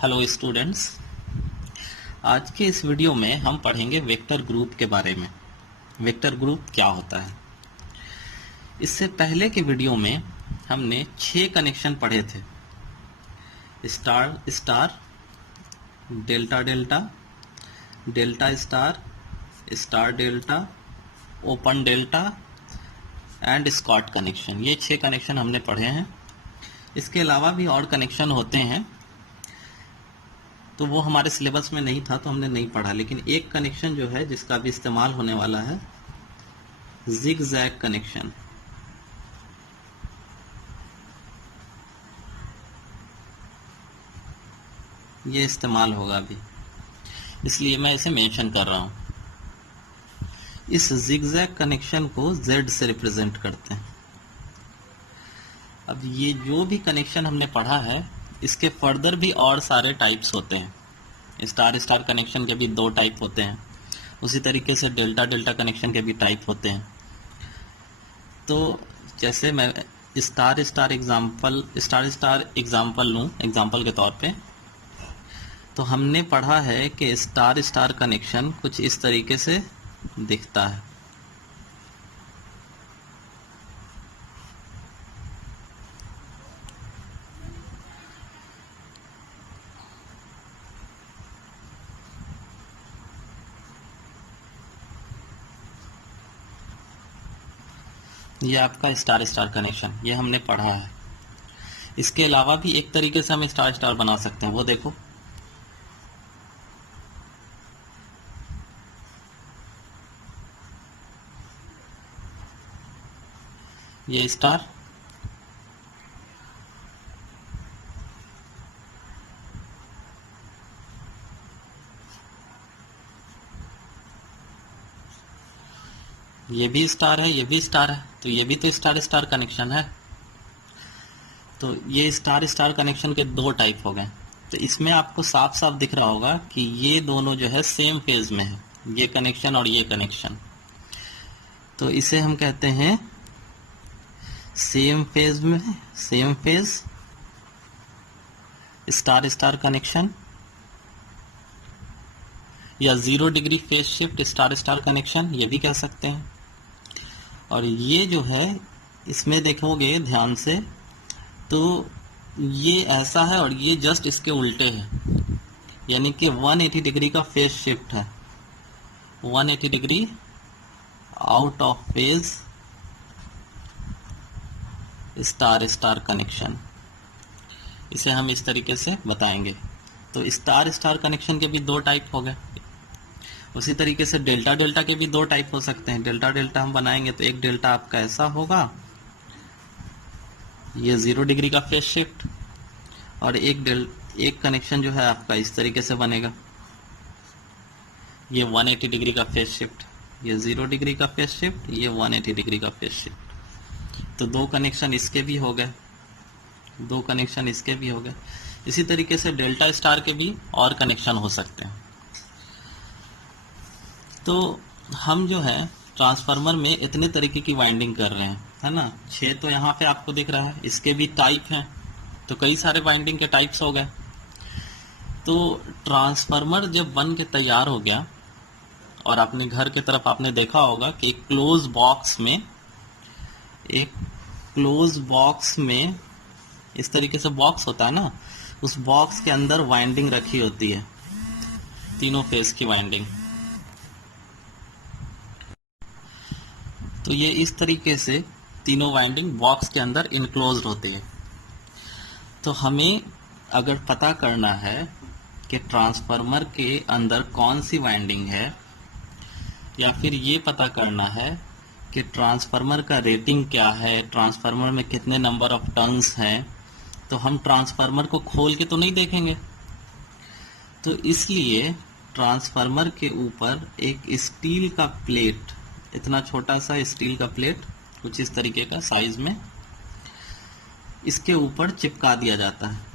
Hello students, आज के इस वीडियो में हम पढ़ेंगे वेक्टर ग्रुप के बारे में। वेक्टर ग्रुप क्या होता है। इससे पहले के वीडियो में हमने 6 कनेक्शन पढ़े थे। Star star, delta delta, delta star, star delta, open delta and Scott connection. ये 6 कनेक्शन हमने पढ़े हैं। इसके अलावा भी और कनेक्शन होते हैं, तो वो हमारे सिलेबस में नहीं था तो हमने नहीं पढ़ा। लेकिन एक कनेक्शन जो है जिसका भी इस्तेमाल होने वाला है, जिग जैग कनेक्शन। ये इस्तेमाल होगा अभी, इसलिए मैं इसे मेंशन कर रहा हूं। इस जिग जैग कनेक्शन को Z से रिप्रेजेंट करते हैं। अब ये जो भी कनेक्शन हमने पढ़ा है, इसके फर्दर भी और सारे टाइप्स होते हैं। स्टार स्टार कनेक्शन के भी 2 टाइप होते हैं। उसी तरीके से डेल्टा डेल्टा कनेक्शन के भी टाइप होते हैं। तो जैसे मैं स्टार स्टार एग्जाम्पल लूँ एग्जाम्पल के तौर पे, तो हमने पढ़ा है कि स्टार स्टार कनेक्शन कुछ इस तरीके से दिखता है। ये आपका स्टार स्टार कनेक्शन, ये हमने पढ़ा है। इसके अलावा भी एक तरीके से हम स्टार स्टार बना सकते हैं, वो देखो। ये स्टार, ये भी स्टार है, ये भी स्टार है, तो ये भी तो स्टार स्टार कनेक्शन है। तो ये स्टार स्टार कनेक्शन के 2 टाइप हो गए। तो इसमें आपको साफ साफ दिख रहा होगा कि ये दोनों जो है सेम फेज में है, ये कनेक्शन और ये कनेक्शन। तो इसे हम कहते हैं सेम फेज में, same phase star star connection, या 0 degree phase shift star star connection, ये भी कह सकते हैं। और ये जो है, इसमें देखोगे ध्यान से, तो ये ऐसा है और ये जस्ट इसके उल्टे है, यानी कि 180 डिग्री का फेज शिफ्ट है। 180 degree out of phase star star connection, इसे हम इस तरीके से बताएंगे। तो स्टार स्टार कनेक्शन के भी 2 टाइप हो गए। उसी तरीके से डेल्टा डेल्टा के भी 2 टाइप हो सकते हैं। डेल्टा डेल्टा हम बनाएंगे तो एक डेल्टा आपका ऐसा होगा, ये 0 डिग्री का फेज शिफ्ट, और एक कनेक्शन जो है आपका इस तरीके से बनेगा, ये 180 डिग्री का फेज शिफ्ट, ये 0 डिग्री का फेज शिफ्ट, ये 180 डिग्री का फेज शिफ्ट। तो 2 कनेक्शन इसके भी हो गए, 2 कनेक्शन इसके भी हो गए। इसी तरीके से डेल्टा स्टार के भी और कनेक्शन हो सकते हैं। तो हम जो है ट्रांसफार्मर में इतने तरीके की वाइंडिंग कर रहे हैं, है ना। 6 तो यहाँ पे आपको दिख रहा है, इसके भी टाइप हैं, तो कई सारे वाइंडिंग के टाइप्स हो गए। तो ट्रांसफार्मर जब बन के तैयार हो गया, और अपने घर के तरफ आपने देखा होगा कि एक क्लोज बॉक्स में इस तरीके से बॉक्स होता है ना, उस बॉक्स के अंदर वाइंडिंग रखी होती है, तीनों फेज की वाइंडिंग। तो ये इस तरीके से तीनों वाइंडिंग बॉक्स के अंदर इनक्लोज्ड होती है। तो हमें अगर पता करना है कि ट्रांसफार्मर के अंदर कौन सी वाइंडिंग है, या फिर ये पता करना है कि ट्रांसफार्मर का रेटिंग क्या है, ट्रांसफार्मर में कितने नंबर ऑफ टर्न्स हैं, तो हम ट्रांसफार्मर को खोल के तो नहीं देखेंगे। तो इसलिए ट्रांसफार्मर के ऊपर एक स्टील का प्लेट, इतना छोटा सा स्टील का प्लेट, कुछ इस तरीके का साइज में, इसके ऊपर चिपका दिया जाता है।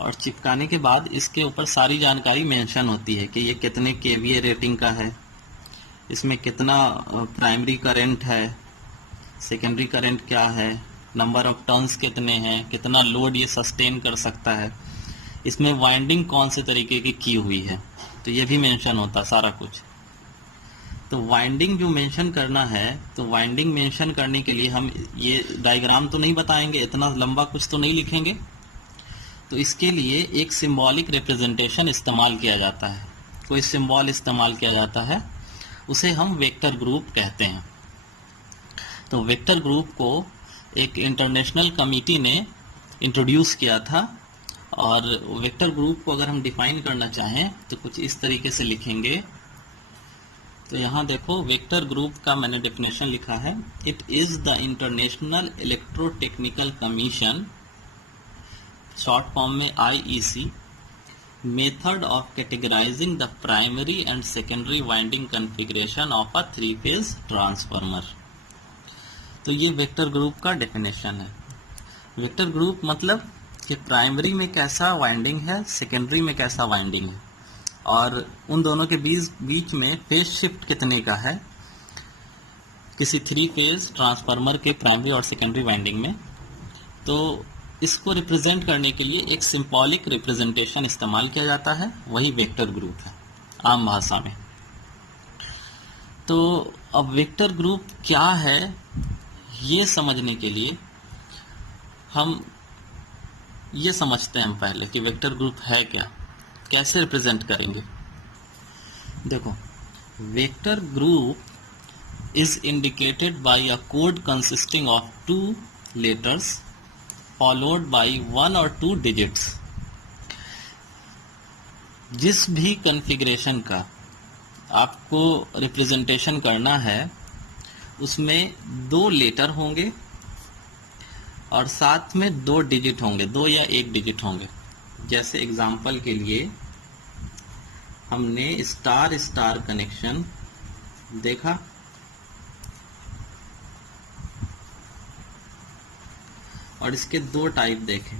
और चिपकाने के बाद इसके ऊपर सारी जानकारी मेंशन होती है कि ये कितने केवीए रेटिंग का है, इसमें कितना प्राइमरी करंट है, सेकेंडरी करंट क्या है, नंबर ऑफ टर्न्स कितने हैं, कितना लोड ये सस्टेन कर सकता है। इसमें वाइंडिंग कौन से तरीके की हुई है, तो ये भी मेंशन होता सारा कुछ। तो वाइंडिंग जो मेंशन करना है, तो वाइंडिंग मेंशन करने के लिए हम ये डायग्राम तो नहीं बताएंगे, इतना लंबा कुछ तो नहीं लिखेंगे, तो इसके लिए एक सिंबॉलिक रिप्रेजेंटेशन इस्तेमाल किया जाता है, कोई सिंबल इस्तेमाल किया जाता है, उसे हम वेक्टर ग्रुप कहते हैं। तो वेक्टर ग्रुप को एक इंटरनेशनल कमिटी ने इंट्रोड्यूस किया था, और वेक्टर ग्रुप को अगर हम डिफाइन करना चाहें तो कुछ इस तरीके से लिखेंगे। तो यहाँ देखो वेक्टर ग्रुप का मैंने डेफिनेशन लिखा है, it is the international electrotechnical commission, short form में IEC, method of categorising the primary and secondary winding configuration of a 3-फेज ट्रांसफार्मर। तो ये वेक्टर ग्रुप का डेफिनेशन है। वेक्टर ग्रुप मतलब कि प्राइमरी में कैसा वाइंडिंग है, सेकेंडरी में कैसा वाइंडिंग है, और उन दोनों के बीच में फेज शिफ्ट कितने का है किसी 3-फेज ट्रांसफार्मर के प्राइमरी और सेकेंडरी वाइंडिंग में। तो इसको रिप्रेजेंट करने के लिए एक सिंबॉलिक रिप्रेजेंटेशन इस्तेमाल किया जाता है, वही वेक्टर ग्रुप है आम भाषा में। तो अब वेक्टर ग्रुप क्या है ये समझने के लिए हम ये समझते हैं हम पहले कि वेक्टर ग्रुप है क्या, कैसे रिप्रेजेंट करेंगे। देखो, vector group is indicated by a code consisting of 2 letters followed by 1 or 2 digits। जिस भी कॉन्फ़िगरेशन का आपको रिप्रेजेंटेशन करना है उसमें 2 लेटर होंगे और साथ में 2 डिजिट होंगे, 2 या 1 डिजिट होंगे। जैसे एग्जांपल के लिए हमने स्टार स्टार कनेक्शन देखा, और इसके 2 टाइप देखे।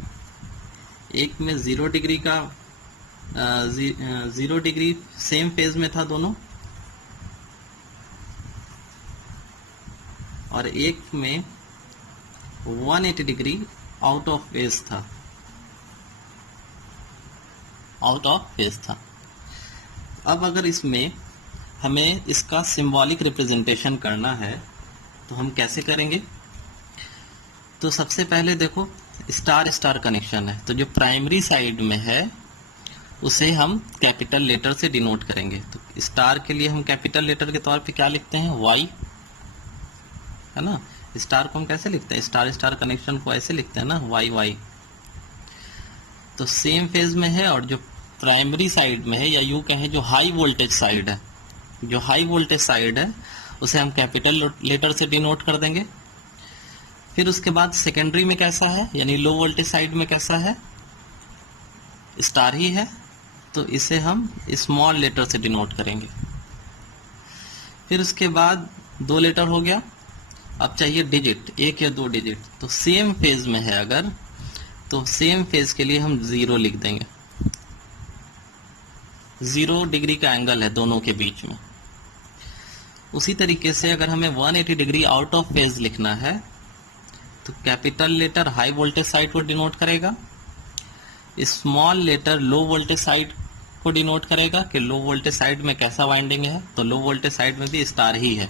एक में 0 डिग्री का 0 डिग्री सेम फेज में था दोनों, और एक में 180 डिग्री आउट ऑफ फेज था, आउट ऑफ फेज था। अब अगर इसमें हमें इसका सिंबॉलिक रिप्रेजेंटेशन करना है तो हम कैसे करेंगे। तो सबसे पहले देखो, स्टार स्टार कनेक्शन है, तो जो प्राइमरी साइड में है उसे हम कैपिटल लेटर से डिनोट करेंगे। तो स्टार के लिए हम कैपिटल लेटर के तौर पे क्या लिखते हैं, वाई, है ना। स्टार को हम कैसे लिखते हैं, स्टार स्टार कनेक्शन को ऐसे लिखते हैं ना, वाई वाई। तो सेम फेज में है, और जो प्राइमरी साइड में है, या यूं कहें जो हाई वोल्टेज साइड है, जो हाई वोल्टेज साइड है उसे हम कैपिटल लेटर से डिनोट कर देंगे। फिर उसके बाद सेकेंडरी में कैसा है, यानी लो वोल्टेज साइड में कैसा है, स्टार ही है, तो इसे हम स्मॉल लेटर से डिनोट करेंगे। फिर उसके बाद 2 लेटर हो गया, अब चाहिए डिजिट, 1 या 2 डिजिट। तो सेम फेज में है अगर, तो सेम फेज के लिए हम 0 लिख देंगे। 0 डिग्री का एंगल है दोनों के बीच में। उसी तरीके से अगर हमें 180 डिग्री आउट ऑफ फेज लिखना है तो capital letter high voltage side को डिनोट करेगा, small letter low voltage side को डिनोट करेगा कि लो वोल्टेज साइड में कैसा वाइंडिंग है। तो लो वोल्टेज साइड में भी स्टार ही है,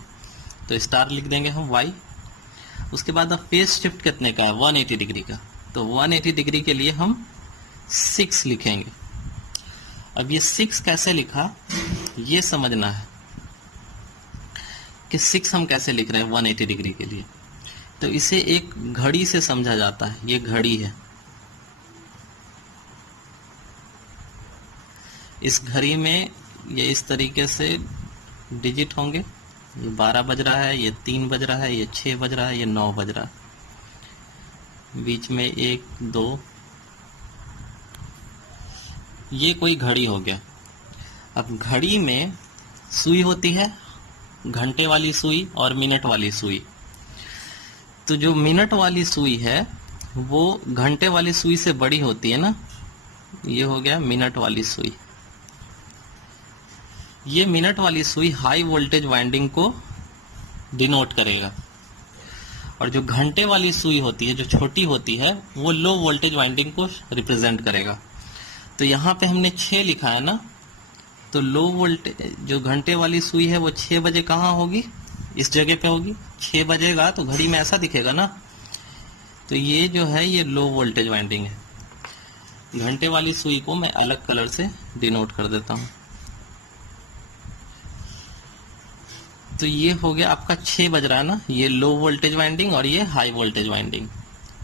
तो स्टार लिख देंगे हम वाई। उसके बाद अब फेज शिफ्ट कितने का है, 180 डिग्री का, तो 180 डिग्री के लिए हम 6 लिखेंगे। अब ये 6 कैसे लिखा ये समझना है कि 6 हम कैसे लिख रहे हैं 180 डिग्री के लिए। तो इसे एक घड़ी से समझा जाता है, ये घड़ी है। इस घड़ी में ये इस तरीके से डिजिट होंगे, ये 12 बज रहा है, ये 3 बज रहा है, ये 6 बज रहा है, ये 9 बज रहा है, बीच में 1 2, ये कोई घड़ी हो गया। अब घड़ी में सुई होती है, घंटे वाली सुई और मिनट वाली सुई। तो जो मिनट वाली सुई है वो घंटे वाली सुई से बड़ी होती है ना, ये हो गया मिनट वाली सुई। ये मिनट वाली सुई हाई वोल्टेज वाइंडिंग को डिनोट करेगा, और जो घंटे वाली सुई होती है, जो छोटी होती है, वो लो वोल्टेज वाइंडिंग को रिप्रेजेंट करेगा। तो यहाँ पे हमने 6 लिखा है ना, तो लो वोल्टेज जो घंटे वाली सुई है वो 6 बजे कहाँ होगी, इस जगह पे होगी। 6 बजेगा तो घड़ी में ऐसा दिखेगा ना, तो ये जो है ये लो वोल्टेज वाइंडिंग है। घंटे वाली सुई को मैं अलग कलर से डिनोट कर देता हूं। तो ये हो गया आपका 6 बज रहा है ना, ये लो वोल्टेज वाइंडिंग और ये हाई वोल्टेज वाइंडिंग।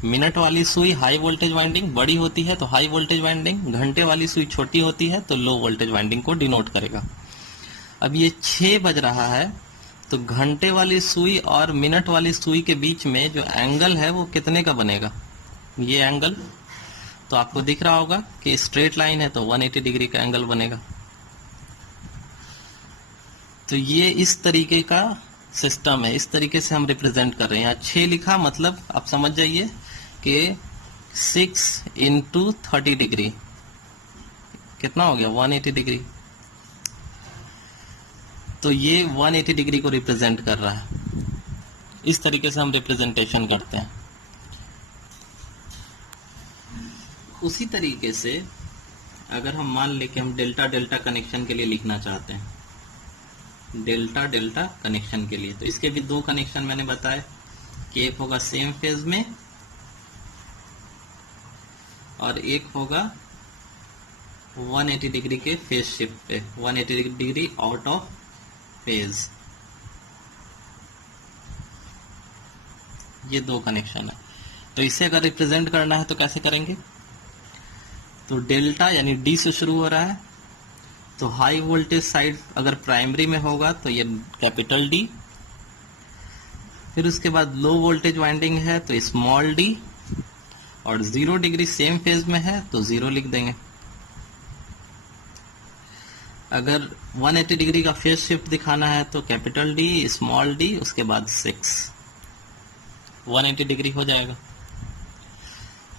मिनट वाली सुई हाई वोल्टेज वाइंडिंग बड़ी होती है तो हाई वोल्टेज वाइंडिंग, घंटे वाली सुई छोटी होती है तो लो वोल्टेज वाइंडिंग को डिनोट करेगा। अब ये 6 बज रहा है तो घंटे वाली सुई और मिनट वाली सुई के बीच में जो एंगल है वो कितने का बनेगा, ये एंगल तो आपको दिख रहा होगा कि स्ट्रेट लाइन है तो 180 डिग्री का एंगल बनेगा। तो ये इस तरीके का सिस्टम है, इस तरीके से हम रिप्रेजेंट कर रहे हैं। यहाँ 6 लिखा मतलब आप समझ जाइए कि 6 इंटू 30 डिग्री कितना हो गया, 180 डिग्री। तो ये 180 डिग्री को रिप्रेजेंट कर रहा है। इस तरीके से हम रिप्रेजेंटेशन करते हैं। उसी तरीके से अगर हम मान लें कि हम डेल्टा डेल्टा कनेक्शन के लिए लिखना चाहते हैं, डेल्टा डेल्टा कनेक्शन के लिए, तो इसके भी 2 कनेक्शन मैंने बताए कि एक होगा सेम फेज में और एक होगा 180 डिग्री के फेज शिफ्ट पे, 180 डिग्री आउट ऑफ फेज। ये 2 कनेक्शन है। तो इसे अगर रिप्रेजेंट करना है तो कैसे करेंगे, तो डेल्टा यानी डी से शुरू हो रहा है, तो हाई वोल्टेज साइड अगर प्राइमरी में होगा तो ये कैपिटल डी, फिर उसके बाद लो वोल्टेज वाइंडिंग है तो स्मॉल डी, और 0 डिग्री सेम फेज में है तो 0 लिख देंगे। अगर 180 डिग्री का फेज शिफ्ट दिखाना है तो कैपिटल डी, स्मॉल डी, उसके बाद 6, 180 डिग्री हो जाएगा।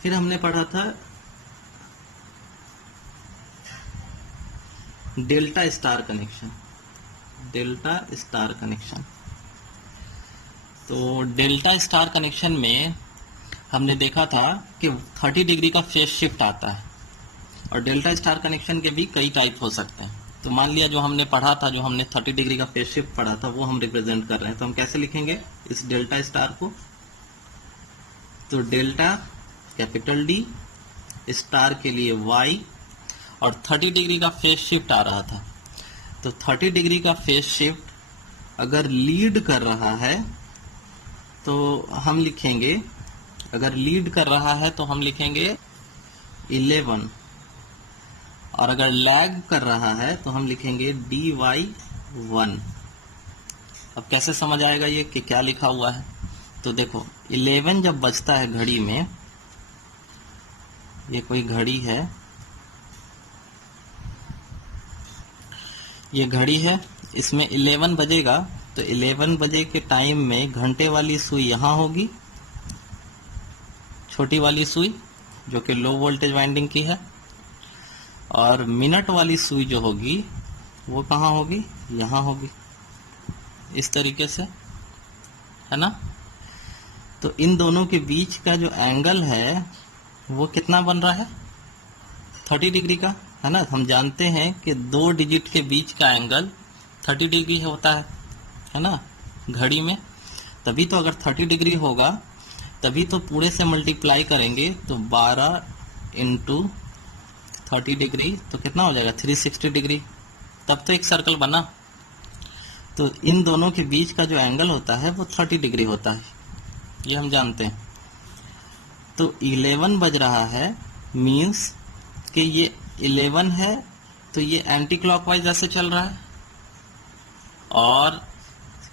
फिर हमने पढ़ा था delta star connection, delta star connection. तो डेल्टा स्टार कनेक्शन में हमने देखा था कि 30 डिग्री का फेज शिफ्ट आता है, और डेल्टा स्टार कनेक्शन के भी कई टाइप हो सकते हैं। तो मान लिया जो हमने पढ़ा था, जो हमने 30 डिग्री का फेज शिफ्ट पढ़ा था, वो हम रिप्रेजेंट कर रहे हैं। तो हम कैसे लिखेंगे इस डेल्टा स्टार को, तो डेल्टा कैपिटल डी, स्टार के लिए वाई, और 30 डिग्री का फेज शिफ्ट आ रहा था, तो 30 डिग्री का फेज शिफ्ट अगर लीड कर रहा है तो हम लिखेंगे, अगर लीड कर रहा है तो हम लिखेंगे 11, और अगर लैग कर रहा है तो हम लिखेंगे dy1। अब कैसे समझ आएगा ये कि क्या लिखा हुआ है, तो देखो 11 जब बजता है घड़ी में, ये कोई घड़ी है, ये घड़ी है, इसमें 11 बजेगा, तो 11 बजे के टाइम में घंटे वाली सुई यहाँ होगी, छोटी वाली सुई जो कि लो वोल्टेज वाइंडिंग की है, और मिनट वाली सुई जो होगी वो कहाँ होगी, यहाँ होगी, इस तरीके से, है ना। तो इन दोनों के बीच का जो एंगल है वो कितना बन रहा है, 30 डिग्री का, है ना। हम जानते हैं कि 2 डिजिट के बीच का एंगल 30 डिग्री होता है ना घड़ी में। तभी तो अगर 30 डिग्री होगा तभी तो पूरे से मल्टीप्लाई करेंगे, तो 12 इंटू 30 डिग्री तो कितना हो जाएगा, 360 डिग्री, तब तो एक सर्कल बना। तो इन दोनों के बीच का जो एंगल होता है वो 30 डिग्री होता है, ये हम जानते हैं। तो 11 बज रहा है मीन्स कि ये 11 है, तो ये एंटी क्लॉकवाइज ऐसे चल रहा है, और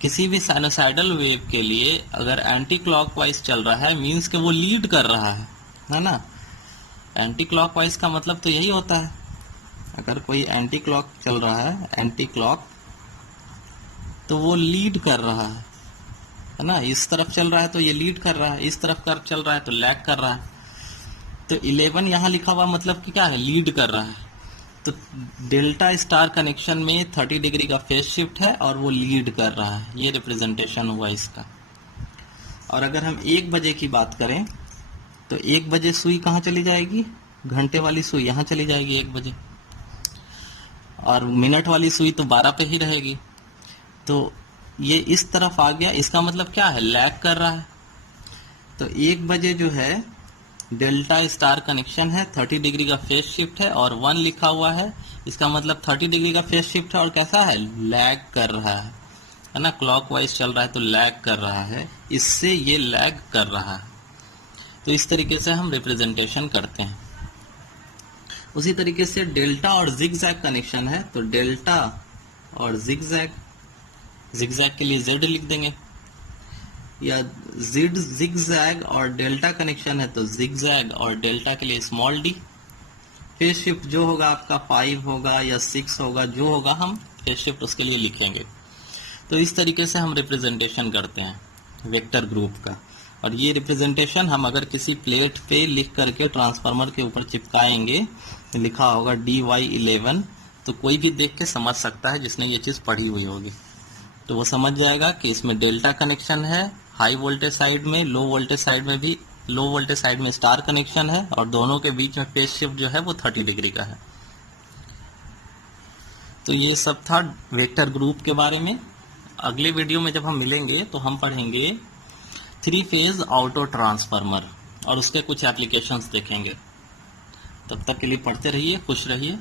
किसी भी साइनोसाइडल वेव के लिए अगर एंटी क्लॉकवाइज चल रहा है मीन्स कि वो लीड कर रहा है ना। एंटी क्लॉकवाइज का मतलब तो यही होता है, अगर कोई एंटी क्लॉक चल रहा है, एंटी क्लॉक, तो वो लीड कर रहा है ना। इस तरफ चल रहा है तो ये लीड कर रहा है, इस तरफ कर चल रहा है तो लैग कर रहा है। तो 11 यहाँ लिखा हुआ मतलब कि क्या है, लीड कर रहा है। तो डेल्टा स्टार कनेक्शन में 30 डिग्री का फेज शिफ्ट है और वो लीड कर रहा है, ये रिप्रेजेंटेशन हुआ इसका। और अगर हम 1 बजे की बात करें तो 1 बजे सुई कहाँ चली जाएगी, घंटे वाली सुई यहाँ चली जाएगी 1 बजे, और मिनट वाली सुई तो 12 पे ही रहेगी। तो ये इस तरफ आ गया, इसका मतलब क्या है, लैग कर रहा है। तो 1 बजे जो है डेल्टा स्टार कनेक्शन है, 30 डिग्री का फेज शिफ्ट है, और 1 लिखा हुआ है, इसका मतलब 30 डिग्री का फेज शिफ्ट है और कैसा है, लैग कर रहा है ना, क्लॉकवाइज चल रहा है तो लैग कर रहा है, इससे ये लैग कर रहा है। तो इस तरीके से हम रिप्रेजेंटेशन करते हैं। उसी तरीके से डेल्टा और जिगजैग कनेक्शन है, तो डेल्टा और जिगजैग, जिगजैग के लिए जेड लिख देंगे, या जिगजैग और डेल्टा कनेक्शन है तो जिगजैग और डेल्टा के लिए स्मॉल डी। फेज शिफ्ट जो होगा आपका 5 होगा या 6 होगा, जो होगा हम फेज शिफ्ट उसके लिए लिखेंगे। तो इस तरीके से हम रिप्रेजेंटेशन करते हैं वेक्टर ग्रुप का। और ये रिप्रेजेंटेशन हम अगर किसी प्लेट पे लिख करके ट्रांसफार्मर के ऊपर चिपकाएंगे, लिखा होगा DY11, तो कोई भी देख के समझ सकता है जिसने ये चीज़ पढ़ी हुई होगी, तो वो समझ जाएगा कि इसमें डेल्टा कनेक्शन है, हाई वोल्टेज साइड में, लो वोल्टेज साइड में भी, लो वोल्टेज साइड में स्टार कनेक्शन है, और दोनों के बीच में फेज शिफ्ट जो है वो 30 डिग्री का है। तो ये सब था वेक्टर ग्रुप के बारे में। अगले वीडियो में जब हम मिलेंगे तो हम पढ़ेंगे 3 फेज ऑटो ट्रांसफार्मर और उसके कुछ एप्लीकेशंस देखेंगे। तब तक के लिए पढ़ते रहिए, खुश रहिए।